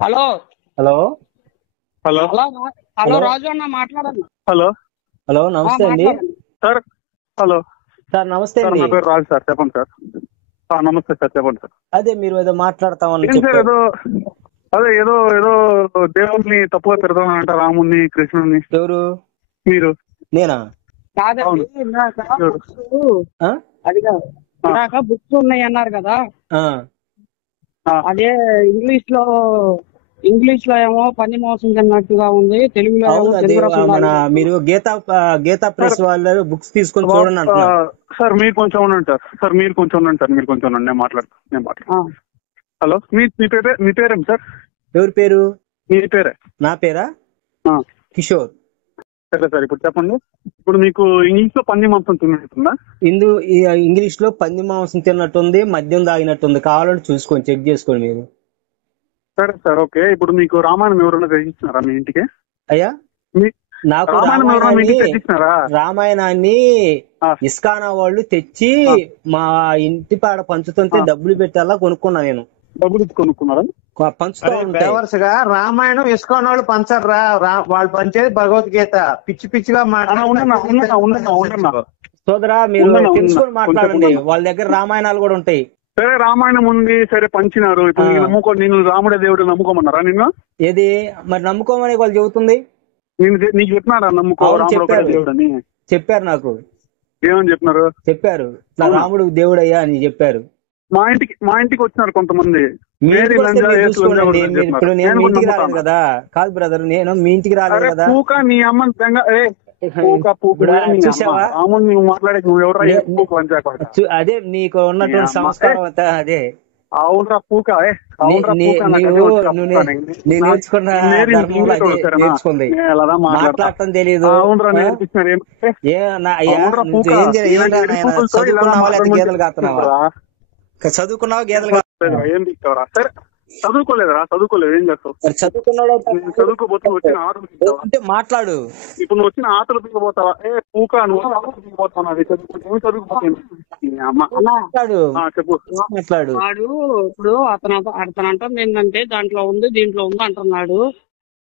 Hello hello hello hello hello hello Raju అన్న మాట్లాడండి. Hello hello నమస్తే అండి మాట్లాడండి. సార్. హలో సార్ నమస్తే సార్, అండి. నా పేరు రాజు సార్. చెప్పండి సార్. నమస్తే సార్, చెప్పండి సార్. అదే మీరు ఏదో మాట్లాడతామని ఏం సార్, చెప్పారు. ఏదో ఏదో దేవుడిని తప్పుగా పెడతామంట, రాముడిని కృష్ణుడిని. ఎవరు? మీరు? నేనా? కాదండి, అవును. ఇందాక ఎవరు? బుక్స్ ఆ? అది కాదు, ఇందాక బుక్స్ ఉన్నాయి అన్నారు కదా. ఆ. అదే ఇంగ్లీష్ లో ఏమో పని మోసం తిన్నట్టుగా ఉంది, తెలుగులో ఏమో అవును, అదే తెలుగు రసం మన తాగినట్టు. మీరు గీతా సార్, ప్రెస్ వాళ్ళ బుక్స్ తీసుకొని చూడండి అంటున్నా. సార్ మీరు కొంచెం ఉండండి సార్. మీరు కొంచెం ఉండండి. నేను మాట్లాడతాను. ఆ, హలో, మీ పేరేం సార్? ఎవరి పేరు? మీ పేరే? నా పేరా కిషోర్. సరే సార్, ఇప్పుడు చెప్పండి. ఇప్పుడు మీకు ఇంగ్లీష్ లో పంది మాంసం తిన్నట్టుందా? ఇంగ్లీష్ లో పంది మాంసం తిన్నట్టుంది, మద్యం తాగినట్టుంది. కావాలంటే చూసుకోండి, చెక్ చేసుకోండి మీరు. సరే సార్, ఓకే. ఇప్పుడు మీకు రామాయణం ఎవరైనా తెచ్చిస్తున్నారా మీ ఇంటికి? అయ్యా, నాకు ఎవరైనా మీ ఇంటికి తెచ్చిస్తున్నారా? రామాయణాన్ని ఇస్కానా వాళ్ళు తెచ్చి మా ఇంటి పాడ పంచుతుంటే డబ్బులు పెట్టాలా కొనుక్కున్నా నేను. డబ్బులు ఇచ్చి కొనుక్కున్నారా? పంచుతా ఉంటాయి. గా రామాయణం ఇస్కాన్ వాళ్ళు పంచర్రా, వాళ్ళు పంచేది భగవద్గీత. పిచ్చి పిచ్చిగా సోదరా, మీరు తెలుసుకొని మాట్లాడండి. వాళ్ళ దగ్గర రామాయణాలు కూడా ఉంటాయి. సరే, రామాయణం ఉంది, సరే పంచినారు. ఇప్పుడు నేను రాముడే దేవుడు నమ్ముకోమన్నారా నిన్ను? ఏది మరి నమ్ముకోమని వాళ్ళు చెబుతుంది? నీకు చెప్పినారా నమ్ముకో రాముడు దేవుడు అని? చెప్పారు నాకు. ఏమని చెప్పినారు? చెప్పారు రాముడు దేవుడు అయ్యా అని చెప్పారు. మా ఇంటికి వచ్చినారు కొంతమంది. ఇప్పుడు నేను మీ ఇంటికి రాలేదు కదా. కాదు బ్రదర్, నేను మీ ఇంటికి రాలేదు కదా. నీ అమ్మ చూసావా? మాట్లాడే నువ్వు ఎవరా? అదే నీకు ఉన్నటువంటి సంస్కారం అదే. అవునరా పూక, నేర్చుకున్న నేర్చుకుంది. మాట్లాడటం తెలీదు. చదువుకున్నావా లేదా గేదెలు కాస్తున్నావా? చదువుకున్నావా గేదెలు కాస్తున్నావా? ఏం తీసుకోరా? సరే, చదువుకోలేదు ఏం చేస్తావు? చదువుకోబోతు వచ్చిన ఆటలు అంటే మాట్లాడు. ఇప్పుడు నువ్వు వచ్చిన ఆటలు దిగబోతావా? పూక, నువ్వు దిగబోతున్నావు. చెప్పు. మాట్లాడు. వాడు ఇప్పుడు అతను అంటుంది ఏంటంటే దాంట్లో ఉంది దీంట్లో ఉంది అంటున్నాడు.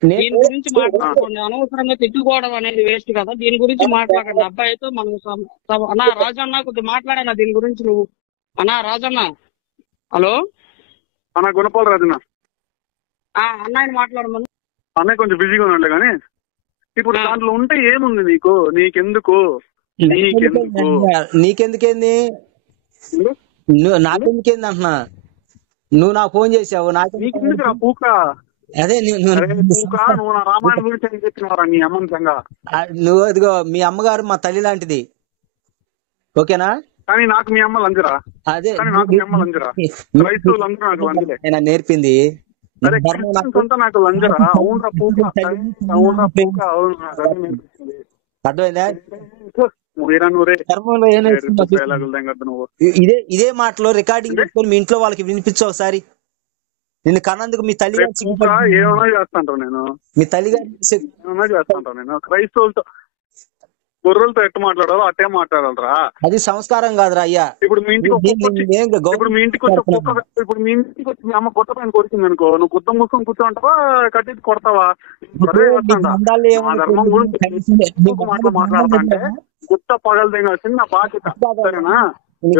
దీని గురించి మాట్లాడుకోండి. అనవసరంగా తిట్టుకోవడం అనేది వేస్ట్ కదా. దీని గురించి మాట్లాడండి. అబ్బాయితో మనం అన్నా రాజన్న కొద్దిగా మాట్లాడన్నా దీని గురించి. నువ్వు అన్నా రాజన్న. హలో అన్న, గుణపాల రాజన్న. అన్నయ్య మాట్లాడమను. అన్నయ్య కొంచెం బిజీగా ఉన్నాడు కానీ ఇప్పుడు దాంట్లో ఉంటే ఏముంది నీకు? నీకెందుకు? నీకెందుకేంది? నాకెందుకేంది అంటున్నా? నువ్వు నాకు ఫోన్ చేసావు. నీకెందుకు పూక? అదే పూక, నువ్వు నా రామాయణం గురించి ఏం చెప్పినవరా నీ అమ్మంతంగా? నువ్వు అదిగో మీ అమ్మగారు మా తల్లి లాంటిది, ఓకేనా? కానీ నాకు మీ అమ్మ లంజరా. అదే నాకు మీ అమ్మ లంజరా. రైతులందరూ నాకు లంజరే. నేర్పింది నాకు లంజరా. అవునరా పూక, అవునరా పూక, అవును. అర్థమైందా? ఇదే మాటలో రికార్డింగ్ చేసుకొని మీ ఇంట్లో వాళ్ళకి వినిపించు ఒకసారి. నిన్ను కన్నందుకు మీ తల్లి ఏమన్నా చేస్తాంటారు. నేను మీ తల్లి గారు ఏమన్నా చేస్తాంటారు. నేను క్రైస్తవులతో గొర్రెలతో ఎట్టు మాట్లాడాలో అట్టే మాట్లాడాలరా. అది సంస్కారం కాదురా అయ్యా. ఇప్పుడు మీ ఇంటికి వచ్చి మీ అమ్మ కొత్త పైన కొరిచింది అనుకో, నువ్వు గుత్త మూసుకొని కూర్చోంటావా కట్టి కొడతావా? ధర్మం గురించి మాట్లాడతా అంటే గుత్త పగలదేగా చిన్న బాధ్యత, సరేనా?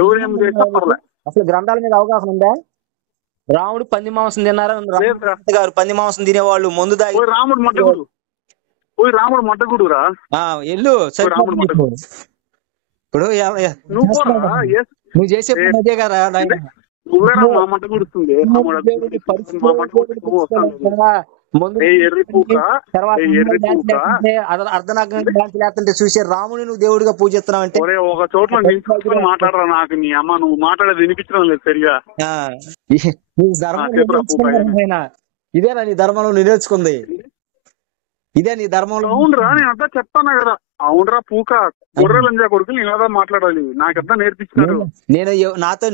ఎవరేం చేసినా పర్లే. అసలు గ్రంథాల మీద అవగాహన ఉందా? రాముడు పంది మాంసం తిన్నారా? గారు పంది మాంసం తినేవాళ్ళు ముందు దాగి రాముడు మడ్డగుడురా. ఎల్లు ఇప్పుడు నువ్వు చేసే పని అదే కదా. మడ్డగుడుతుంది అర్ధనాగంటే చూసే రాముని నువ్వు దేవుడిగా పూజిస్తున్నావు అంటే ఒక చోట్ల నిల్చుకొని మాట్లాడరా. నాకు నీ అమ్మ నువ్వు మాట్లాడేది వినిపించడం లేదు సరిగా. ఇదేనా నీ ధర్మంలో నువ్వు నేర్చుకుంది? ఇదే నీ ధర్మంలో? అవునరా, నేను అంతా చెప్తాను కదా. అవునరా పూక, గొర్రెలంజా కొడుకులు నేను అదా మాట్లాడాలి. నాకంతా నేర్పించారు. నేను నాతో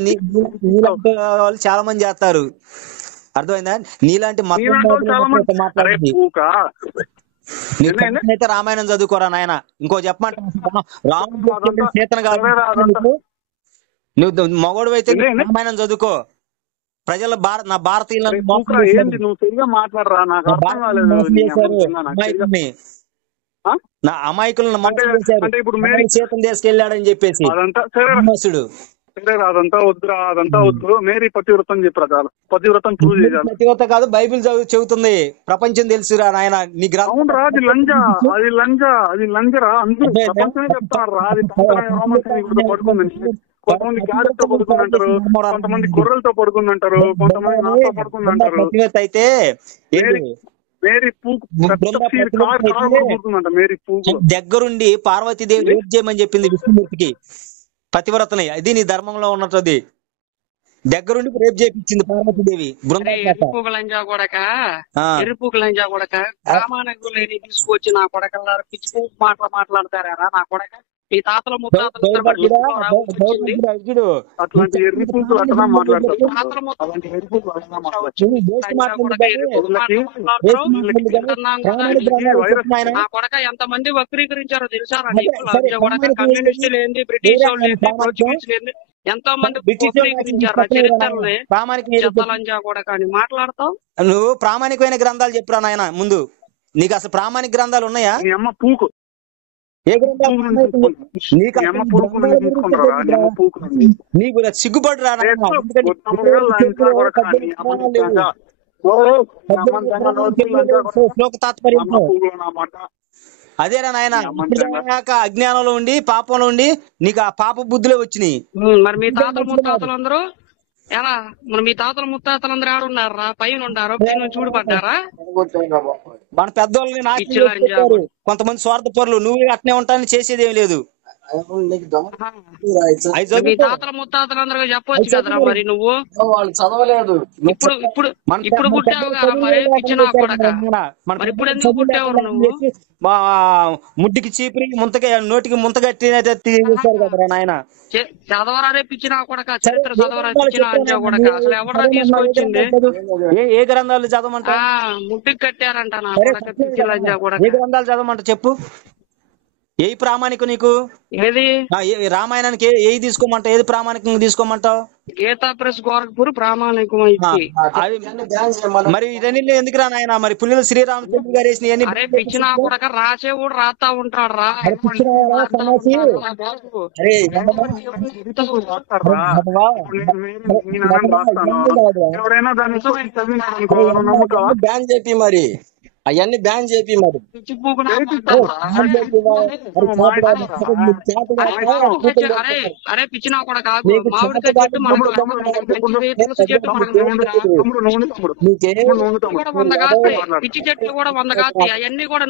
వాళ్ళు చాలా మంది చేస్తారు, అర్థమైందా? నీలాంటి అయితే రామాయణం చదువుకోరా నాయన. ఇంకో చెప్పమంట, రాముడు సీతను కాదు. నువ్వు మగోడు అయితే రామాయణం చదువుకో. ప్రజల నా భారతీయులను మోసం పూకురా చేశారు. ఏంటి నువ్వు సరిగా మాట్లాడరా, నాకు నా అర్థం భారతీయులను కాలేదు. మోసం నీ చేశారు. అమ్మ నాకు సరిగా- అమాయకుల్ని. ఆ? నా అమాయకులను మోసం చేశారు. అంటే ఇప్పుడు మేరీ సీతం తీసుకెళ్ళాడని చెప్పేసి అదంతా సరే అమ్మసుడు. అదంతా వద్దురా, అదంతా వద్దు. మేరీ పతివ్రతం చెప్పరా చాలు, పతివ్రతం ప్రూవ్ చేయాలి. ప్రతివత కాదు, బైబిల్ చెబుతుంది. ప్రపంచం తెలుసురా నాయన, నీ గ్రంథం. అవునరా, అది లంజరా, అందరూ ప్రపంచమే చెప్తారా. అది రోమన్ సైనికులతో పడుకుందని, కొంతమంది క్యారెట్తో పడుకుందంటారు, కొంతమంది గొర్రెలతో పడుకుందంటారు, కొంతమంది నాతో పడుకుందంటారు. ప్రతివత అయితే మేరీ పూకు పడుకుందంట. మేరీ పూకు దగ్గరుండి పార్వతీదేవి రేప్ చేయమని చెప్పింది విష్ణుమూర్తికి, పతివ్రతని. అది నీ ధర్మంలో ఉన్నది. దగ్గరుండి రేప్ చేయించింది పార్వతీదేవి. ఎరుపుగలంజా కొడక గ్రామానికి తీసుకొచ్చి నా కొడకల్లారు పిచ్చి మాట్లాడతారా నా కొడక. ఈ తాతల ముత్తాతలు అట్లాంటి ఎర్రి పూకులు అట్లా మాట్లాడతారు. నా కొడక ఎంతమంది వక్రీకరించారో తెలుసారా కొడక. కమ్యూనిస్టులు ఏంది, బ్రిటిష్ వాళ్ళు ఏంది, పోర్చుగీసులు ఏంది, ఎంతో మంది వక్రీకరించారు చరిత్రని. చెత్తలంజా కొడక అని మాట్లాడతావు నువ్వు. ప్రామాణికమైన గ్రంథాలు చెప్పురా నాయన ముందు. నీకు అసలు ప్రామాణిక గ్రంథాలు ఉన్నాయా? నీ అమ్మ పూకు. ఏ గ్రంథాలు నీకు సిగ్గుపడు రా. అదేరా నాయన, అజ్ఞానంలో ఉండి పాపంలో ఉండి నీకు ఆ పాప బుద్ధులే వచ్చినాయి. మరి మీ తాతల ముత్తాతలందరూ ఎలా? మరి మీ తాతల ముత్తాతలందరూ ఆడున్నారా? పైన ఉండారు, పైన చూడబడ్డారా? మన పెద్దోళ్ళని నాశనం, కొంతమంది స్వార్థపరులు. నువ్వు అట్నే ఉంటానని చేసేది ఏం లేదు. మీ తాతల ముత్తాతలందరూ చెప్పొచ్చు కదరా. మరి నువ్వు చదవలేదు. ఇప్పుడు పుట్టావు కదా, మరి పిచ్చినా కొడక. మరి ఇప్పుడు ఎందుకు పుట్టావు నువ్వు? మా ముడ్డికి చీపిరి ముంతగా నోటికి ముంత కట్టినట్టు కదా నాయన. చదవరా రే పిచ్చినా కొడక, చరిత్ర చదవరా పిచ్చినా అంజా కొడక. అసలు ఎవరా తీసుకొచ్చింది? ఏ గ్రంథాలు చదవమంట? ముడ్డికి కట్టారంట నా కొడక, పిచ్చిలంజా కొడక. ఏ గ్రంథాలు చదవమంట చెప్పు. ఏ ప్రామాణికం నీకు? ఏది రామాయణానికి ఏది తీసుకోమంటావు? ఏది ప్రామాణికంగా తీసుకోమంటావు? గీతా ప్రెస్ గోరఖ్పూర్ ప్రామాణికం. మరి ఇవన్నీ ఎందుకు రా నాయన? మరి పుల్లెల శ్రీరామచంద్ర గారు వేసిన అరే పిచ్చినా కూడా రాసేవాడు రాస్తా ఉంటాడు రా. ఎవరైనా దాన్ని బ్యాన్ చేపి మరి అవన్నీ బ్యాన్ చేపి మరి. అరే పిచ్చినా కూడా కాదు, మామిడికాయ చెట్టు మనకు పిచ్చి చెట్లు కూడా 100 కాస్తాయి. అవన్నీ కూడా